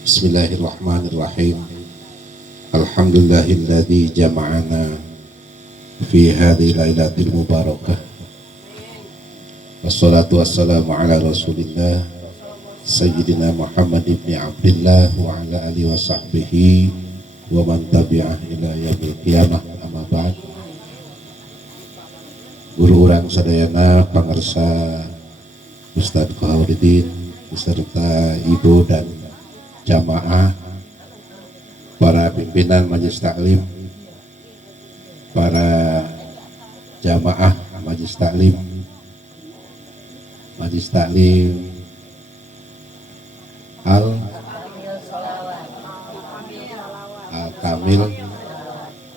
Bismillahirrahmanirrahim. Alhamdulillahilladzi jama'ana fi hadhihi lailatul mubarakah. Wassalatu wassalamu ala Rasulillah Sayyidina Muhammad ibn Abdillah wa ala alihi wa sahbihi wa man tabi'ah ila yaumil qiyamah. Amma ba'd. Guru urang sadayana pangarsa Ustadz Khawridin beserta ibu dan jamaah, para pimpinan Majelis Taklim, para jamaah Majelis Taklim,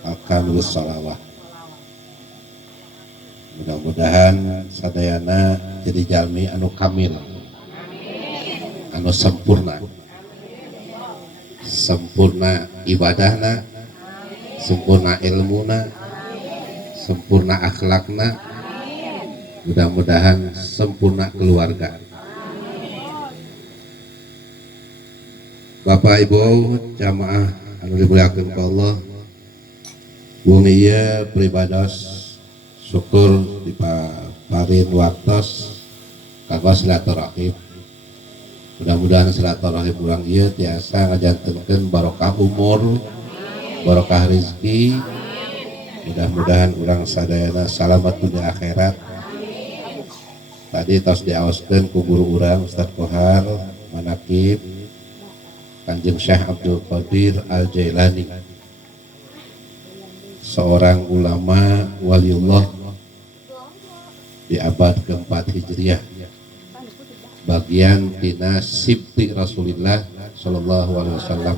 Al-Kamil Salawah. Mudah-mudahan sadayana jadi jalmi anu kamil, anu sempurna ibadahna, sempurna ilmuna, sempurna akhlakna, mudah-mudahan sempurna keluarga. Bapak Ibu jamaah anu dimuliakeun ku Allah, bumi ieu beribados syukur diparin waktos kanggo silaturahim. Mudah-mudahan silaturahim urang ieu tiasa ngajantenkeun barokah umur, barokah rezeki. Mudah-mudahan urang sadayana salamet dunia akhirat. Tadi tos diaoskeun ku guru urang Ustadz Kohar Manakib Kanjeng Syekh Abdul Qadir Al-Jailani, seorang ulama waliullah di abad keempat Hijriah, bagian tina sibti Rasulullah Sallallahu Alaihi Wasallam.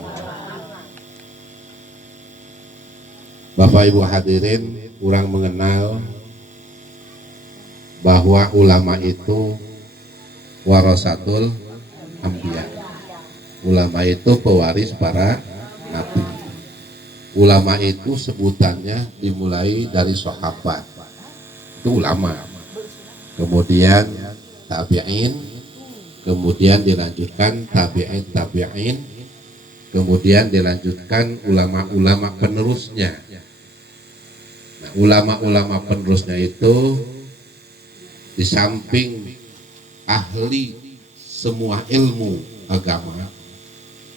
Bapak Ibu hadirin, kurang mengenal bahwa ulama itu warasatul anbiya. Ulama itu pewaris para nabi. Ulama itu sebutannya dimulai dari sahabat, itu ulama, kemudian tabi'in, kemudian dilanjutkan tabi'in, kemudian dilanjutkan ulama-ulama penerusnya. Nah, ulama-ulama penerusnya itu di samping ahli semua ilmu agama,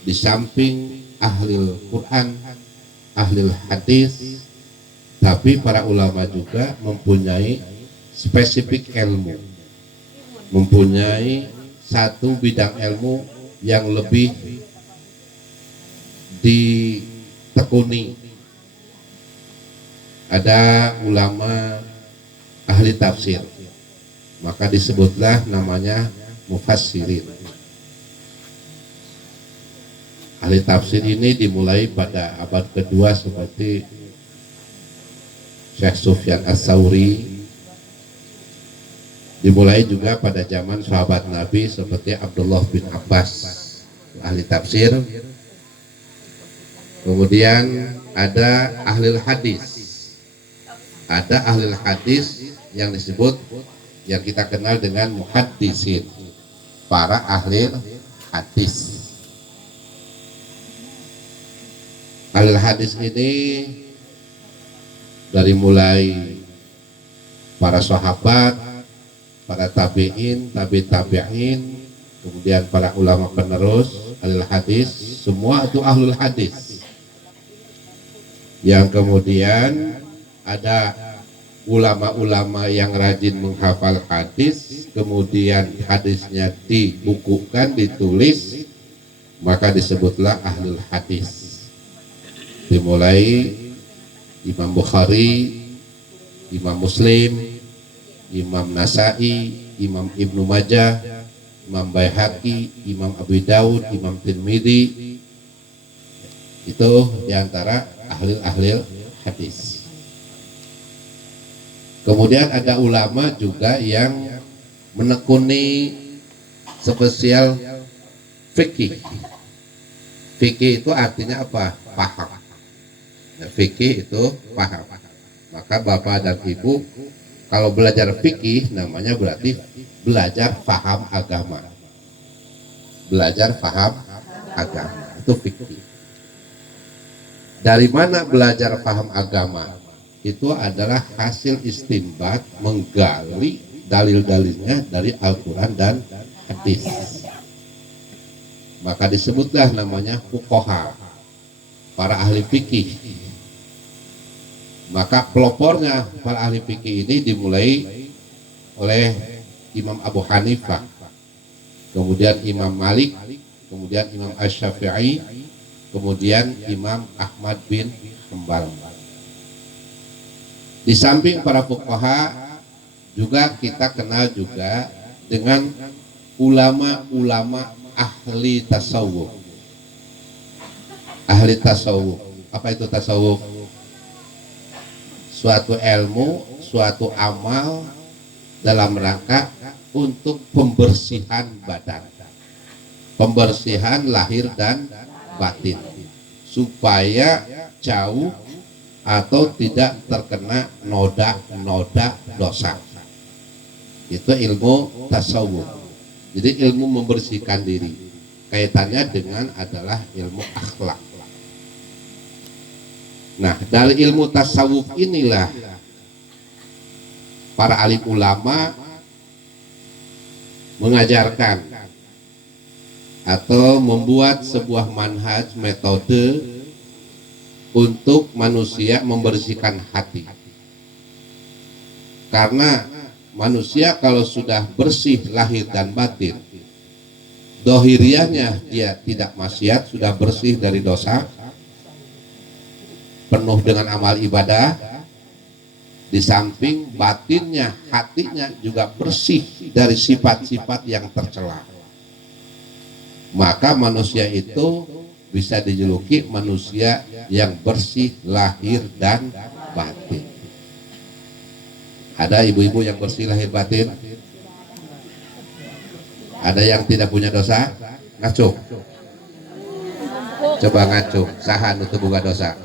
di samping ahli Quran, ahli hadis, tapi para ulama juga mempunyai spesifik ilmu, mempunyai satu bidang ilmu yang lebih ditekuni. Ada ulama ahli tafsir, maka disebutlah namanya mufassirin. Ahli tafsir ini dimulai pada abad kedua seperti Syekh Sufyan Ats-Tsauri, dimulai juga pada zaman sahabat Nabi seperti Abdullah bin Abbas, ahli tafsir. Kemudian ada ahli hadis, yang disebut, yang kita kenal dengan muhaddisin, para ahli hadis. Ahli hadis ini dari mulai para sahabat, para tabi'in, tabi'in, kemudian para ulama penerus ahli hadis, semua itu ahlul hadis. Yang kemudian ada ulama-ulama yang rajin menghafal hadis, kemudian hadisnya dibukukan, ditulis, maka disebutlah ahlul hadis. Dimulai Imam Bukhari, Imam Muslim, Imam Nasai, Imam Ibnu Majah, Imam Baihaqi, Imam Abu Daud, Imam Tirmidzi. Itu diantara ahli hadis. Kemudian ada ulama juga yang menekuni spesial fikih. Fikih itu artinya apa? Paham. Nah, fikih itu paham. Maka bapak dan ibu kalau belajar fikih namanya berarti belajar paham agama. Belajar paham agama, itu fikih. Dari mana belajar paham agama? Itu adalah hasil istinbat, menggali dalil-dalilnya dari Al-Quran dan hadis. Maka disebutlah namanya fuqaha, para ahli fikih. Maka pelopornya para ahli fikih ini dimulai oleh Imam Abu Hanifah, kemudian Imam Malik, kemudian Imam Asy-Syafi'i, kemudian Imam Ahmad bin Hanbal. Di samping para fuqaha juga kita kenal juga dengan ulama-ulama ahli tasawuf. Ahli tasawuf. Apa itu tasawuf? Suatu ilmu, suatu amal dalam rangka untuk pembersihan badan, pembersihan lahir dan batin, supaya jauh atau tidak terkena noda-noda dosa. Itu ilmu tasawuf. Jadi ilmu membersihkan diri, kaitannya dengan adalah ilmu akhlak. Nah, dari ilmu tasawuf inilah para alim ulama mengajarkan atau membuat sebuah manhaj, metode untuk manusia membersihkan hati. Karena manusia kalau sudah bersih lahir dan batin, dohiriahnya dia tidak maksiat, sudah bersih dari dosa, penuh dengan amal ibadah, di samping batinnya, hatinya juga bersih dari sifat-sifat yang tercela. Maka manusia itu bisa dijuluki manusia yang bersih lahir dan batin. Ada ibu-ibu yang bersih lahir batin? Ada yang tidak punya dosa? Ngaco. Coba ngaco, sahan untuk buka dosa.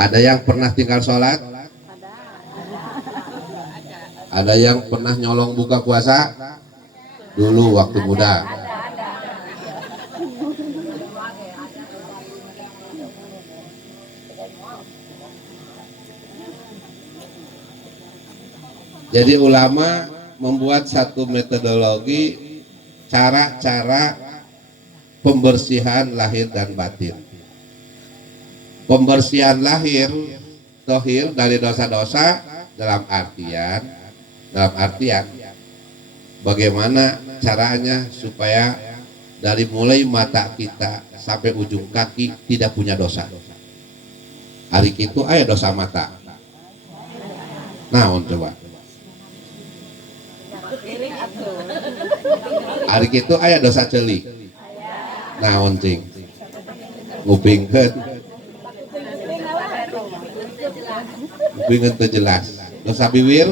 Ada yang pernah tinggal sholat? Ada yang pernah nyolong buka puasa? Dulu waktu muda. Jadi ulama membuat satu metodologi cara-cara pembersihan lahir dan batin. Pembersihan lahir, tohir dari dosa-dosa dalam artian bagaimana caranya supaya dari mulai mata kita sampai ujung kaki tidak punya dosa. Hari itu aya dosa mata. Naon coba? Hari itu aya dosa ceuli. Naon cing? Ngupingkeun. Ngupingkeun teu jelas. Dosa bibir?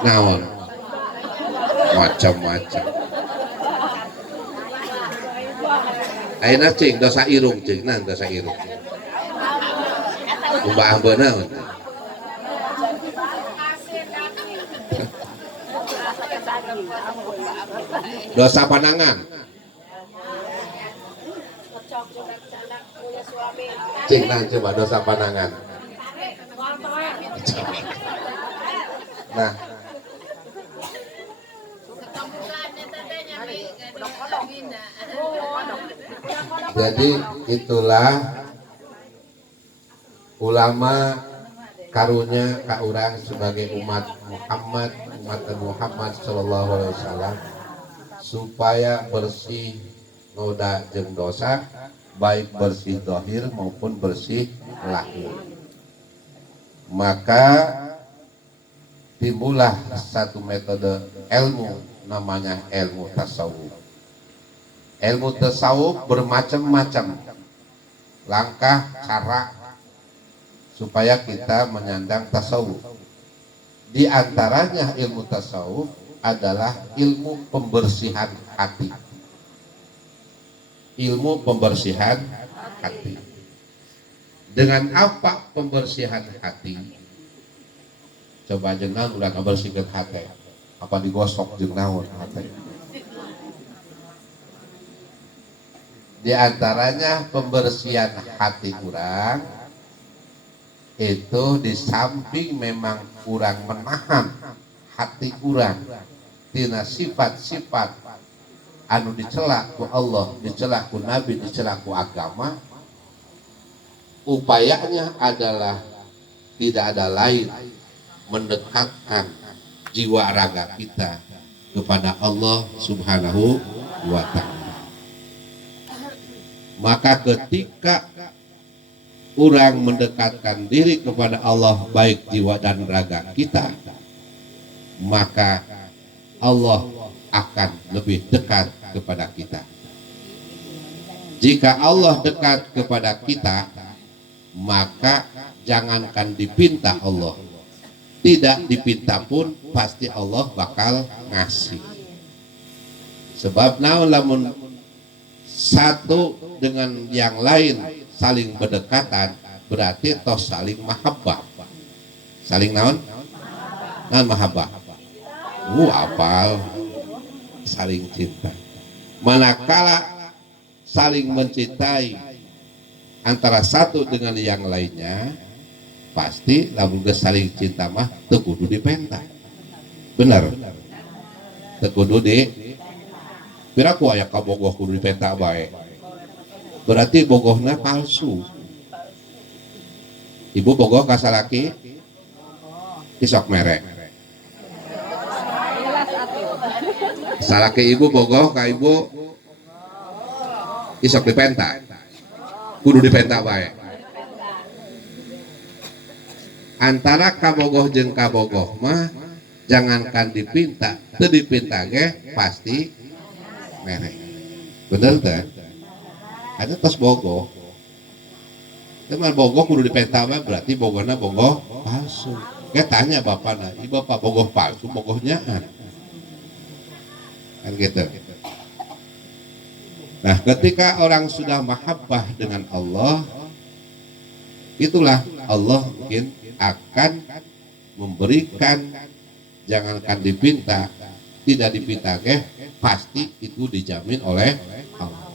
Naon? Macam-macam. Ayeuna cing dosa irung cing, nah dosa irung. Kumaha beunang? Dosa pandangan. Cing nah coba dosa pandangan. Nah, jadi itulah ulama karunya ka urang sebagai umat Muhammad sallallahu alaihi wasallam supaya bersih noda jeung dosa, baik bersih zahir maupun bersih lahir. Maka timbullah satu metode ilmu namanya ilmu tasawuf. Ilmu tasawuf bermacam-macam langkah cara supaya kita menyandang tasawuf. Di antaranya ilmu tasawuf adalah ilmu pembersihan hati. Ilmu pembersihan hati. Dengan apa pembersihan hati? Coba jenengan ulah ngabersihkeun hati. apa digosok jeung naon di antaranya pembersihan hati kurang itu di samping memang kurang menahan hati kurang tina sifat-sifat anu dicela ku Allah, dicela ku Nabi, dicela ku agama, upayanya adalah tidak ada lain mendekatkan jiwa raga kita kepada Allah Subhanahu wa ta'ala. Maka ketika orang mendekatkan diri kepada Allah baik jiwa dan raga kita, maka Allah akan lebih dekat kepada kita. Jika Allah dekat kepada kita, maka jangankan dipinta Allah, tidak dipinta pun pasti Allah bakal ngasih. Sebab lamun satu dengan yang lain saling berdekatan berarti tos saling mahabbah. Saling naon? Naon mahabbah? Apal saling cinta. Manakala saling mencintai antara satu dengan yang lainnya, pasti lamun geus saling cinta mah teu kudu dipenta. Bener? Teu kudu di piraku aya kabogoh kudu dipenta bae. Berarti bogohna palsu. Ibu bogoh ka salaki isok merek. Salaki ibu bogoh ka ibu isok dipenta. Kudu dipenta bae. Antara kabogoh jeung kabogoh mah jangankan dipinta, teu dipinta ge pasti merek. Bener teh? Ada tos bogoh. Teman bogoh kudu dipenta bae berarti bogohna bogoh palsu. Ge tanya bapana, "Ieu bapak bogoh palsu, bogohnya?" Kan gitu. Nah, ketika orang sudah mahabbah dengan Allah, itulah Allah mungkin akan memberikan, jangankan dipinta, tidak dipinta pasti itu dijamin oleh Allah.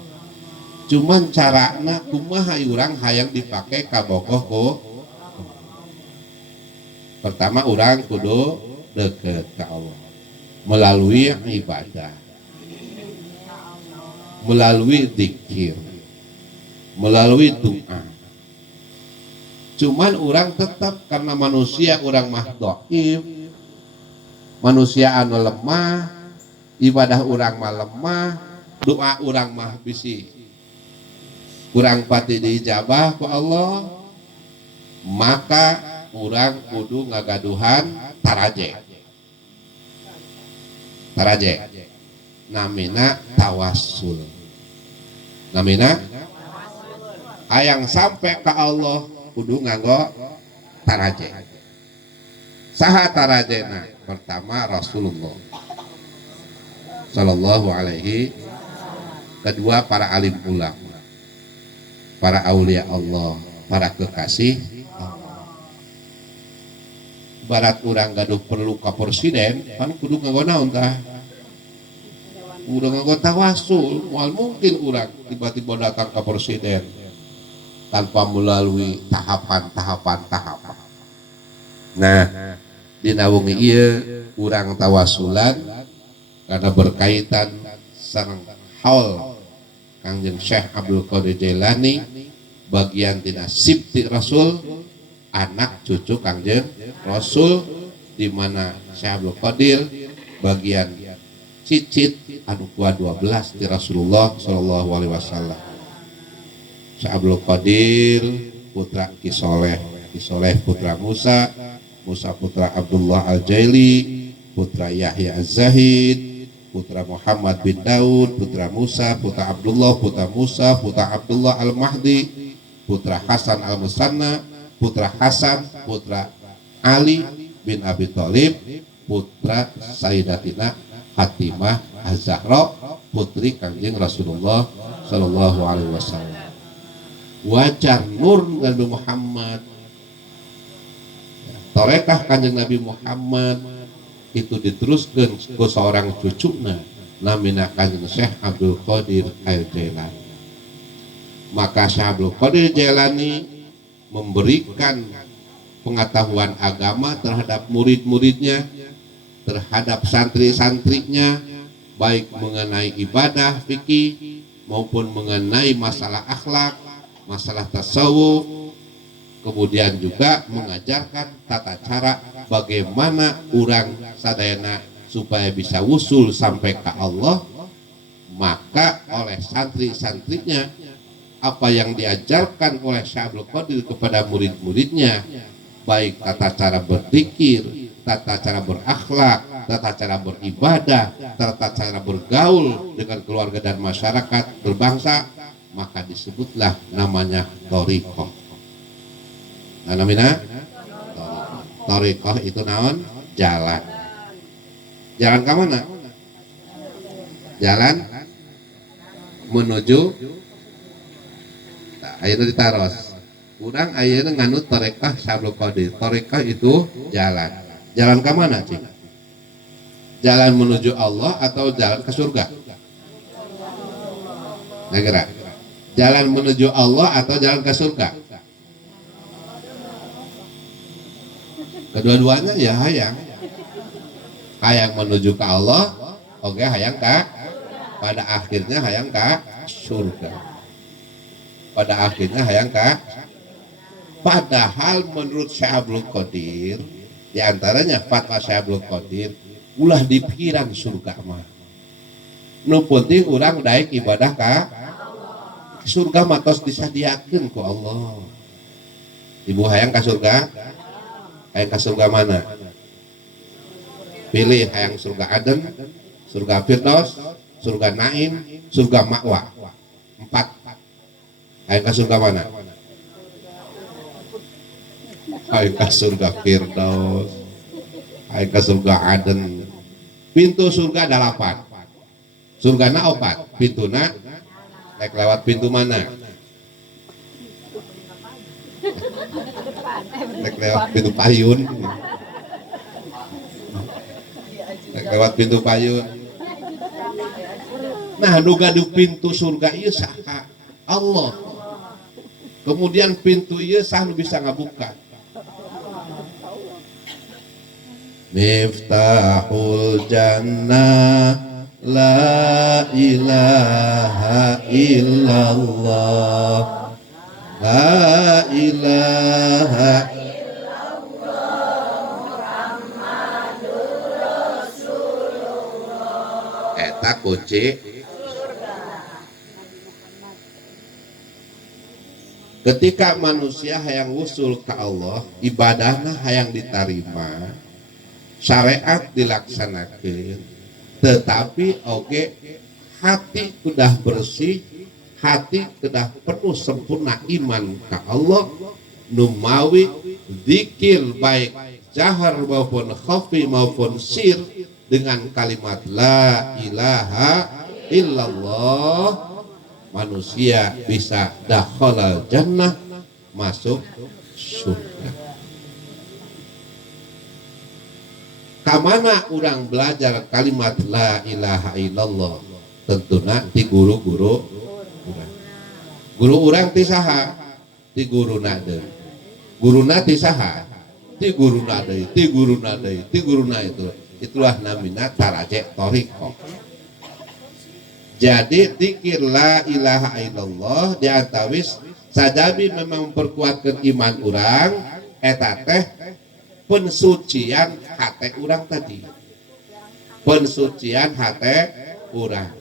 Cuman carana kumaha urang hayang dipakai kabogoh ku. Pertama orang kudu deket ke Allah melalui ibadah, melalui zikir, melalui doa. Cuman orang tetap karena manusia orang mah dhaif, manusia anu lemah, ibadah orang mah lemah, doa orang mah bisi kurang pati diijabah ku Allah, maka orang kudu ngagaduhan taraje. Taraje namina tawassul. Namina hayang sampai ke Allah kudu nganggo taraje. Saha tarajena? Pertama Rasulullah sallallahu alaihi, kedua para alim ulama, para aulia Allah, para kekasih Allah. Barat urang gaduh perlu ka presiden, kan kudu nganggo naon tah? Kudu nganggo tawassul. Moal mungkin urang tiba-tiba datang ke presiden tanpa melalui tahapan. Nah, dina wengi ieu urang tawasulan karena berkaitan sareng haul Kangjeng Syekh Abdul Qadir Jailani, bagian tina sibti Rasul, anak cucu Kangjeng Rasul, di mana Syekh Abdul Qadir bagian cicit anu kua 12 di Rasulullah sallallahu alaihi wasallam. Syekh Abdul Qadir putra Kisoleh putra Musa putra Abdullah Al-Jaili, putra Yahya Az-Zahid, putra Muhammad bin Daud, putra Musa, putra Abdullah, putra Musa, putra Abdullah Al-Mahdi, putra Hasan Al-Musanna, putra Hasan, putra Ali bin Abi Thalib, putra Sayyidatina Fatimah Az-Zahra, putri Kangjeng Rasulullah sallallahu alaihi wasallam. Wajah nur Nabi Muhammad, torekah Kanjeng Nabi Muhammad itu diteruskan ke seorang cucuna namina Kanjeng Syekh Abdul Qadir Al-Jailani. Maka Syekh Abdul Qadir Jailani memberikan pengetahuan agama terhadap murid-muridnya, terhadap santri-santrinya, baik mengenai ibadah fikih maupun mengenai masalah akhlak, masalah tasawuf, kemudian juga mengajarkan tata cara bagaimana orang sadayana supaya bisa wusul sampai ke Allah. Maka oleh santri-santrinya, apa yang diajarkan oleh Syekh Abdul Qadir kepada murid-muridnya, baik tata cara berzikir, tata cara berakhlak, tata cara beribadah, tata cara bergaul dengan keluarga dan masyarakat berbangsa, maka disebutlah namanya thariqah. Nah, namanya thariqah itu naon? Jalan. Jalan ke mana? Jalan menuju ayeuna ditaros. Urang ayeuna nganut thariqah Syekh Abdul Qadir. Thariqah itu jalan. Jalan ke mana, Cik? Jalan menuju Allah atau jalan ke surga? Negara. Jalan menuju Allah atau jalan ke surga? Kedua-duanya ya hayang. Hayang menuju ke Allah, oke hayang ke, pada akhirnya hayang ke surga. Pada akhirnya hayang ke, padahal menurut Syekh Abdul Qadir, diantaranya fatwa Syekh Abdul Qadir, ulah dipikiran surga mah. Nu penting urang daek ibadah ka surga mah tos disadiakeun ku Allah. Ibu hayang ka surga? Hayang ka surga mana? Pilih hayang surga Aden, surga Firdaus, surga Naim, surga Ma'wa. 4. Hayang ka surga mana? Hayang ka surga Firdaus, hayang ka surga Aden. Pintu surga 8, surga na 4, pintuna naik lewat pintu mana? Naik lewat pintu payun. Naik lewat pintu payun. Nah, nu gaduh pintu surga ieu saha? Allah. Kemudian pintu ieu saha nu bisa ngabuka? Miftahul jannah la ilaha illallah, la ilaha illallah Muhammadur Rasulullah. Eta kunci. Ketika manusia hayang wusul ke Allah, ibadahna hayang diterima, syariat dilaksanakan, tetapi hati sudah bersih, hati sudah penuh sempurna iman ke Allah, numawi zikir baik jahar maupun khafi maupun sir dengan kalimat la ilaha illallah, manusia bisa dakhalal jannah, masuk surga. Kamana orang belajar kalimat la ilaha illallah? Tentunya di guru-guru urang. Guru urang ti saha? Ti guruna deui. Guruna ti saha? Ti guruna deui, ti guruna deui, ti guruna itu. Itulah namina taraje thariqah. Jadi zikir la ilaha illallah diantawis sajabi memang memperkuatkan iman urang, eta teh pensucian hati urang tadi. Pensucian hati urang.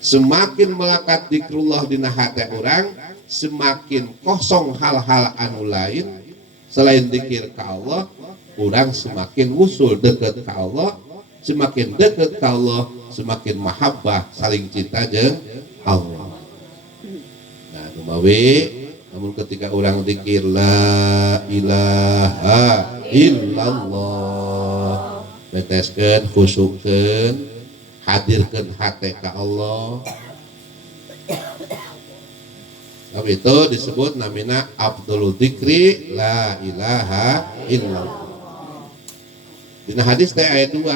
Semakin melekat zikrullah dina hati urang, semakin kosong hal-hal anu lain selain zikir ka Allah, urang semakin wusul dekat ka Allah, semakin dekat ke Allah, semakin mahabbah saling cinta jeung Allah. Nah, numawi namun ketika orang zikir la ilaha illallah, beteskeun, khusyukkeun, hadirkeun hate ka Allah. Tapi itu disebut namina afdhalul dzikri la ilaha illallah. Dina hadis teh ayat 2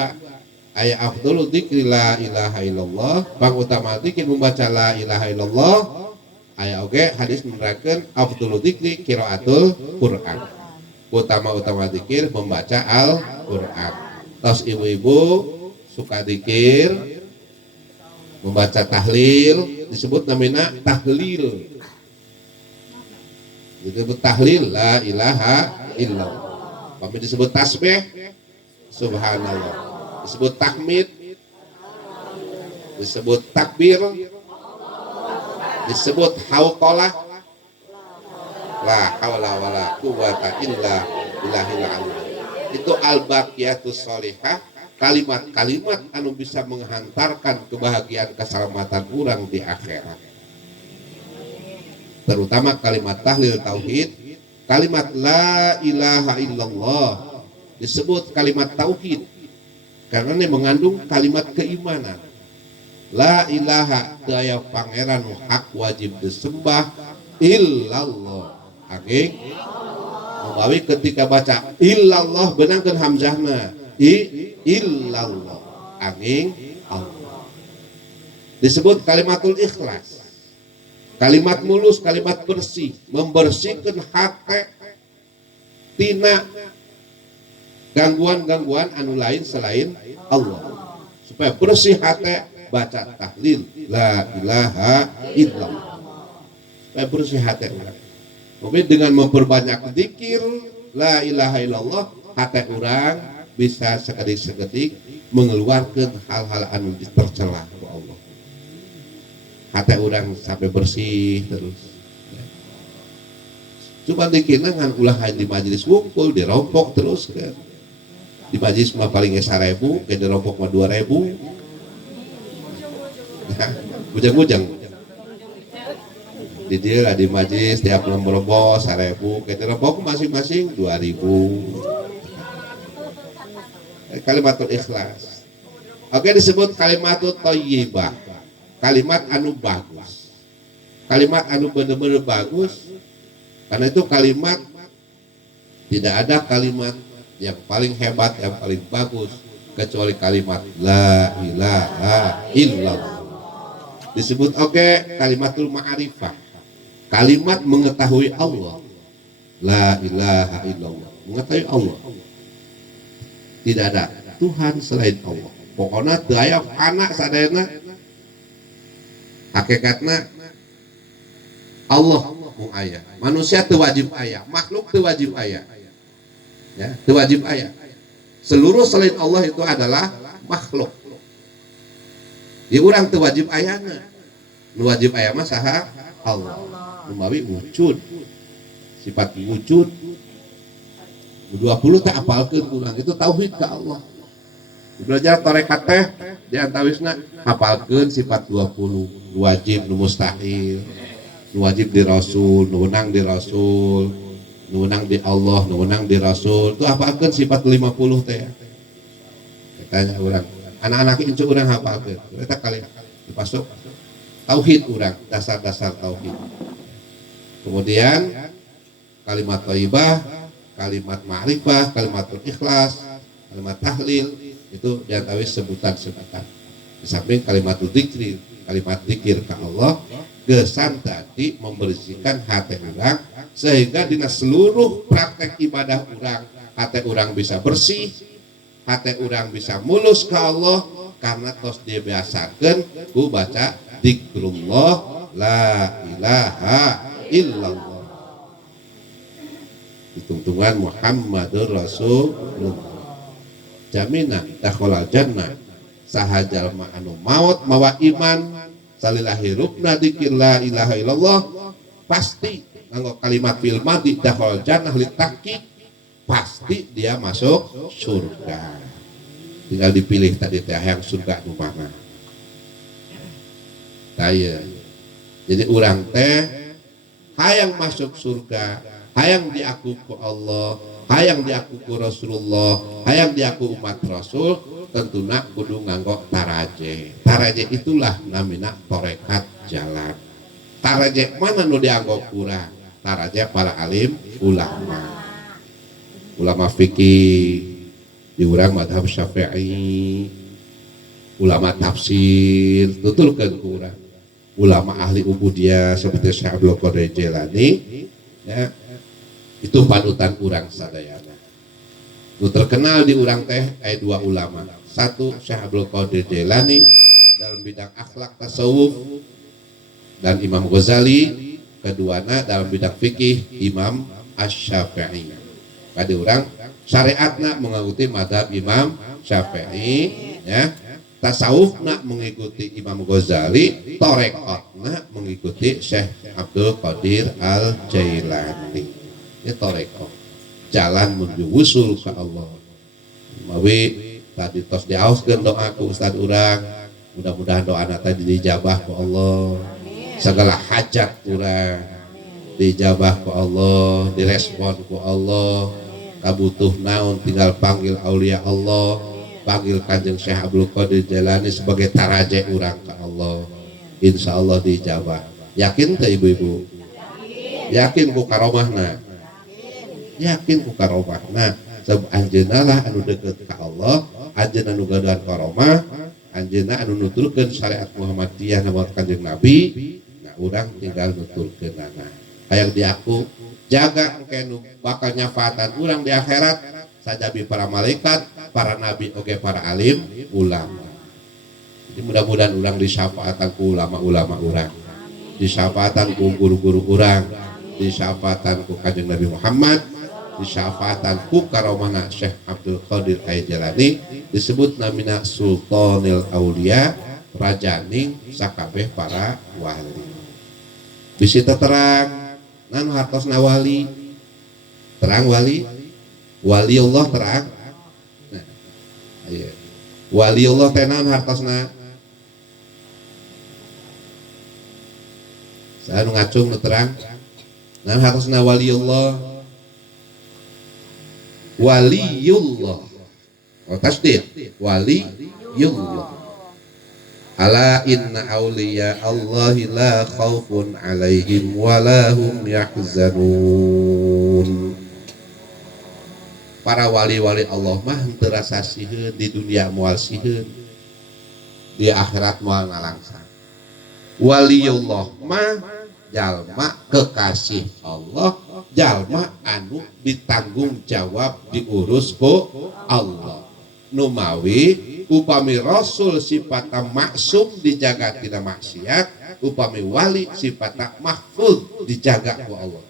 ayat afdhalu dzikri la ilaha illallah pangutama dzikir membaca la ilaha illallah ayat oge hadis menerangkan afdhalu dzikri qiraatul Quran utama dzikir membaca Al-Quran. Tos ibu-ibu suka dzikir membaca tahlil disebut namanya tahlil. Disebut tahlil la ilaha illallah. Kami disebut tasbih subhanallah. Disebut tahmid, disebut takbir, disebut hauqalah, la haula wala quwata illa billahil azim. Itu al-baqiyatus sholihah, kalimat-kalimat anu bisa menghantarkan kebahagiaan keselamatan orang di akhirat. Terutama kalimat tahlil tauhid, kalimat la ilaha illallah disebut kalimat tauhid karena ini mengandung kalimat keimanan. La ilaha teu aya pangeran hak wajib disembah illallah. Angin menawi ketika baca illallah benangkeun hamzahna illallah. Angin Allah. Disebut kalimatul ikhlas. Kalimat mulus, kalimat bersih, membersihkan hati tina gangguan-gangguan anu lain selain Allah. Supaya bersih hati baca tahlil la ilaha illallah. Supaya bersih hati orang. Kemudian dengan memperbanyak zikir la ilaha illallah, hati orang bisa sekedik-sekedik mengeluarkan hal-hal anu tercela oleh Allah. Hati orang sampai bersih terus. Cuma dikira kan ulah di majelis ngumpul dirompok terus kan. Di majelis mah paling 1.000, kayak dirompok mah 2.000. Nah, bujang-bujang. Di dia lah di majelis tiap lomba 1.000, kayak dirompok masing-masing 2.000. Kalimatul ikhlas. Oke, disebut kalimatul thayyibah. Kalimat anu bagus, kalimat anu benar-benar bagus, karena itu kalimat tidak ada kalimat yang paling hebat, yang paling bagus kecuali kalimat la ilaha illallah. Disebut oke kalimatul ma'rifah, kalimat mengetahui Allah. La ilaha illallah, mengetahui Allah. Tidak ada Tuhan selain Allah. Pokoknya teu aya anak sadayana. Hakikatna Allah mung aya, manusia teu wajib aya, makhluk teu wajib aya, ya teu wajib aya. Seluruh selain Allah itu adalah makhluk. Di urang teu wajib ayana, nu wajib aya mah saha Allah. Membawi wujud, sifat wujud. 20 teh apalkeun urang itu tauhid ka Allah. Belajar tarekat teh di antawisna hafalkeun sifat 20 wajib nu mustahil, nu wajib di Rasul, nu wenang di Rasul, nu wenang di Allah, nu wenang di Rasul. Itu hafalkeun sifat 50 teh. Katanya urang, anak-anak incu urang hafalkeun. Eta kali dipasuk tauhid urang, dasar-dasar tauhid. Kemudian kalimat thayyibah, kalimat ma'rifah, kalimatul ikhlas, kalimat tahlil itu diantawis sebutan-sebutan. Di samping kalimat dzikir, kalimat dzikir ke Allah gesan tadi membersihkan hati orang sehingga di seluruh praktek ibadah orang hati orang bisa bersih, hati orang bisa mulus ke Allah karena tos dia biasakan ku baca dzikrullah la ilaha illallah. Hitung-hitungan Muhammadur Rasulullah. Jaminan dakhalal jannah sahajal anu maut mawa iman salillahi rukna dzikir la ilaha illallah pasti nganggo kalimat fil madhi dakhalal jannah litakki pasti dia masuk surga. Tinggal dipilih tadi teh yang surga nu mana. Taya. Jadi urang teh hayang masuk surga, hayang diaku ku Allah, hayang diaku ku Rasulullah, hayang diaku umat Rasul, tentuna kudu nganggo taraje. Taraje itulah namina torekat jalan. Taraje mana nu dianggo kurang? Taraje para alim ulama. Ulama fikih, di urang madhab Syafi'i, ulama tafsir tutulkan ku urang, ulama ahli ubudiyah seperti Syekh Abdul Qadir Jailani, ya, itu panutan urang sadayana. Nu terkenal di urang teh aya dua ulama, satu Syekh Abdul Qadir Jailani dalam bidang akhlak tasawuf dan Imam Ghazali, keduana dalam bidang fikih Imam Asy-Syafi'i. Kadi urang syariatna mengikuti madhab Imam Syafi'i, ya, tasawufna mengikuti Imam Ghazali, torekotna mengikuti Syekh Abdul Qadir Al Jailani. Ini torekot, jalan menuju wusul ke Allah. Mawi tadi tos diaoskeun doa ku Ustaz urang, mudah-mudahan doa tadi dijabah ku Allah. Segala hajat urang dijabah ku Allah, direspon ku Allah. Kabutuh naon tinggal panggil aulia Allah, panggil Kanjeng Syekh Abdul Qadir Jailani sebagai taraje urang ke Allah. Insya Allah dijabah. Yakin teh ibu-ibu? Yakin ku karomahna? Yakin ku karomahna? Sebab anjeunna lah anu deukeut ka Allah, anjeunna anu gaduhan karomah, anjeunna anu nuturkeun syariat Muhammadiyah nama Kanjeng Nabi. Nah, urang tinggal nuturkeunana. Hayang diaku jaga engke bakal nyafaatan urang di akhirat sajabi para malaikat, para nabi oge para alim ulama. Jadi mudah-mudahan urang disyafaatan ku ulama-ulama urang, disyafaatan ku guru-guru urang, disyafaatan ku Kanjeng Nabi Muhammad, disyafaatan ku karomahna Syekh Abdul Qadir Jailani, disebut namina Sultanil Aulia, rajaning sakabeh para wali. Bisi terang nan hartosna wali terang, wali Allah terang. Nah, iya. Wali Allah teh naon hartosna? Saya nu ngacung nu terang. Nan hartosna wali Allah. Waliyullah. Oh tasdid. Waliyullah. Ala inna awliya Allahi la khawfun alaihim walahum yahzanun. Para wali-wali Allah mah henteu rasa sieun di dunia moal sieun, di akhirat moal ngalangsang. Waliullah mah jalma kekasih Allah, jalma anu ditanggung jawab diurus ku Allah. Numawi upami rasul sifatna maksum dijaga tina maksiat, upami wali sifatna mahfuz dijaga ku Allah.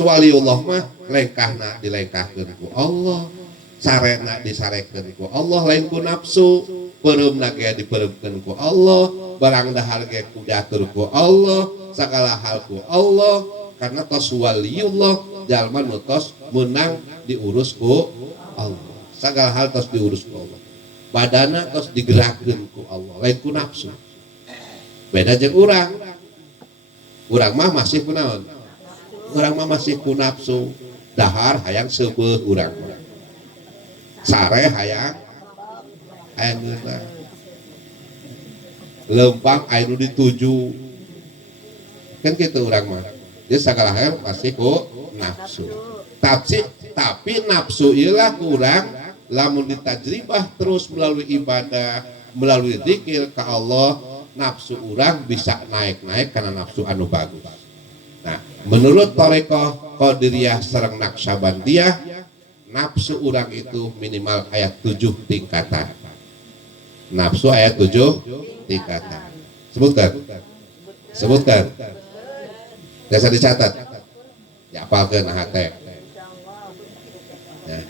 Waliullah mah lengkahna dilengkahkeun ku Allah, sarena disarekeun ku Allah, lain ku nafsu, peureumna ge dipeureumkeun ku Allah, barang dahar ge ku diatur ku Allah, sagala hal ku Allah, karena tos waliullah jalma nu tos meunang diurus ku Allah. Sagala hal tos diurus ku Allah. Badana tos digerakkeun ku Allah, lain ku nafsu. Beda jeung urang. Urang mah masih kunaon? Urang mah masih ku nafsu. Dahar hayang seubeuh urang. Sare hayang ayeuna. Lempang aya nu dituju. Kan kitu urang mah. Jadi sagala hal masih ku nafsu. Tapi nafsu ieu lah urang lamun ditajribah terus melalui ibadah, melalui zikir ka Allah, nafsu urang bisa naik-naik karena nafsu anu bagus. Nah, menurut Thariqah Qadiriyah sareng Naqsabandiyah, nafsu urang itu minimal ayat 7 tingkatan. Nafsu ayat 7 tingkatan. Sebutkan. Biasa dicatat. Dihafalkeun hate. Nah,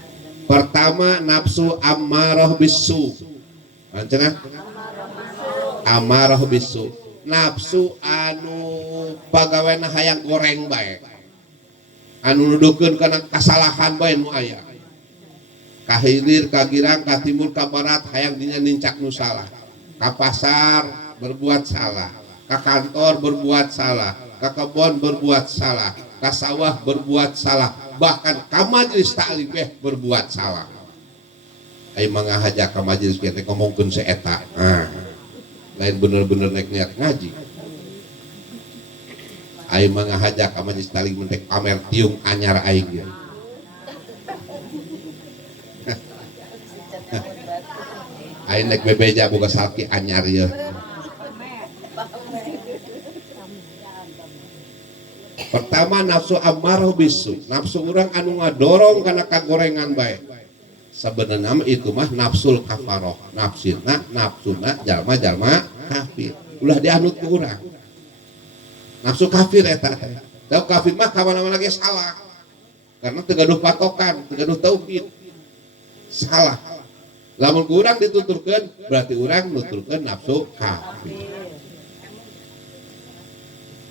pertama nafsu ammarah bisu. Mancana? Ammarah bisu. Nafsu anu pagawena hayang goreng bae. Anu nuduhkeun kana kasalahan bae nu aya. Ka hilir, ka girang, ka timur, ka barat hayang dinya nincak nu salah. Ka pasar berbuat salah, ka kantor berbuat salah, ka kebon berbuat salah, ka sawah berbuat salah, bahkan ka majelis taklim berbuat salah. Ai mangahajak ka majelis teh ngomongkeun saeta. Lain bener-bener naik niat ngaji. Ai mangahajak ka majelis taklim teh pamer tiung anyar aing ge. Aing naik bebeja boga salki anyar ya. Pertama nafsu ammarah bisu, nafsu orang anu ngadorong karena kagorengan baik. Sebenarnya itu mah nafsul kafaroh, nafsuna jalma kafir. Ulah dianut ke urang. Nafsu kafir eta. Tahu kafir mah kamana-mana lagi salah. Karena tegaduh patokan, tegaduh tauhid. Salah. Lamun urang dituturkeun berarti urang nuturkeun nafsu kafir.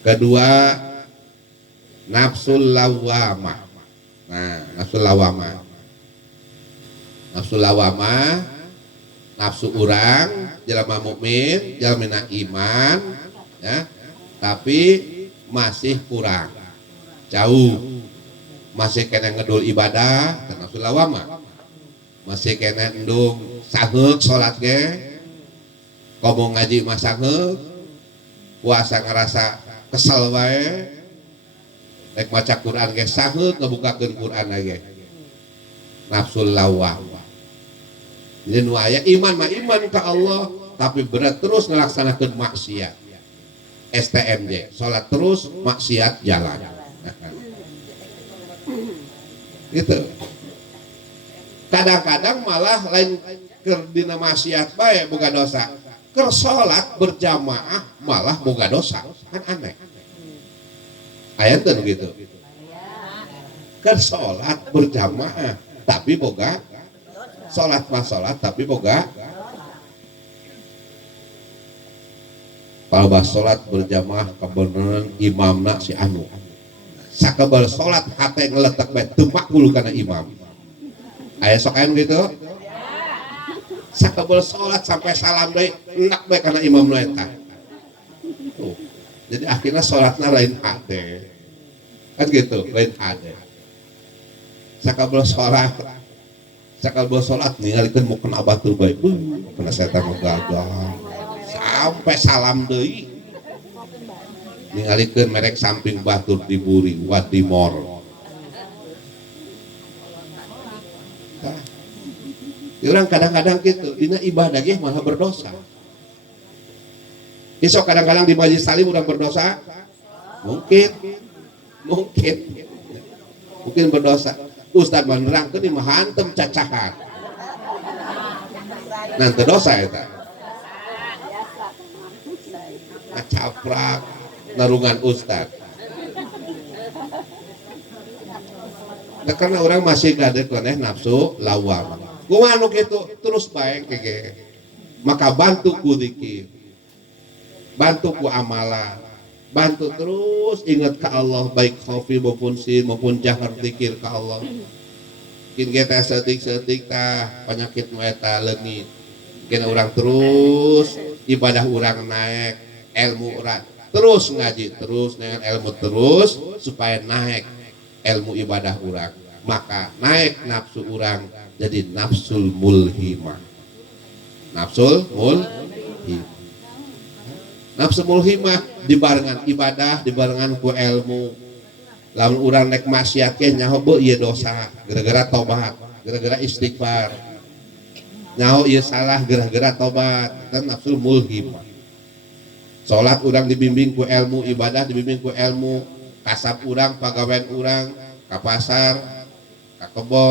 Kedua nafsul lawamah. Nah, nafsul lawamah. Nafsu lawamah, nafsu urang, jelema mukmin, jelema iman, ya, tapi masih kurang, jauh, masih kena ngedul ibadah, nafsu lawamah, masih kena endung saheuk salat ge, komo ngaji mah saheuk, puasa ngerasa kesel wae, rek maca Quran ge saheuk ngebukakeun Quran ge, nafsu lawamah. Jadi nu aya iman mah iman ke Allah tapi berat terus ngelaksanakeun maksiat. STMJ, salat terus maksiat jalan. Gitu. Kadang-kadang malah lain keur dina maksiat bae boga dosa. Keur salat berjamaah malah boga dosa. Kan aneh. Aya teu gitu. Keur salat berjamaah tapi boga salat mah salat tapi boga kalau salat berjamaah kebenaran imamna si anu sakabal salat hate ngeletak bae teu makul kana imam aya sok aya gitu sakabal salat sampai salam deui enak bae kana imamna eta tuh jadi akhirnya salatna lain hate kan gitu lain hate sakabal salat sakabal salat ningalikeun mau kena batur bae kena setan gagal sampai salam deui ningalikeun merek samping batur diburi wadimor nah, orang kadang-kadang gitu dina ibadah ge malah berdosa isok kadang-kadang di majelis salim urang berdosa mungkin berdosa Ustaz menerangkeun di mahantem cacahan nanti dosa eta ngacaprak narungan Ustaz nah, karena orang masih gade keneh nafsu lawam kumaha nu kitu terus bae kege maka bantu ku zikir bantu ku amalan bantu terus ingat ke Allah baik khafi maupun sin maupun jahar zikir ke Allah mungkin kita setik tah penyakit nu eta leungit mungkin orang terus ibadah orang naik ilmu orang terus ngaji terus dengan ilmu terus supaya naik ilmu ibadah orang maka naik nafsu orang jadi nafsul mulhimah nafsul mulhimah dibarengan ibadah dibarengan ku ilmu lamun urang nek maksiat ge nyaho beuh ieu dosa gara-gara tobat gara-gara istighfar nyaho ieu salah gara-gara tobat dan nafsul mulhimah salat urang dibimbing ku ilmu ibadah dibimbing ku ilmu kasab urang pagawean urang ka pasar ka kebon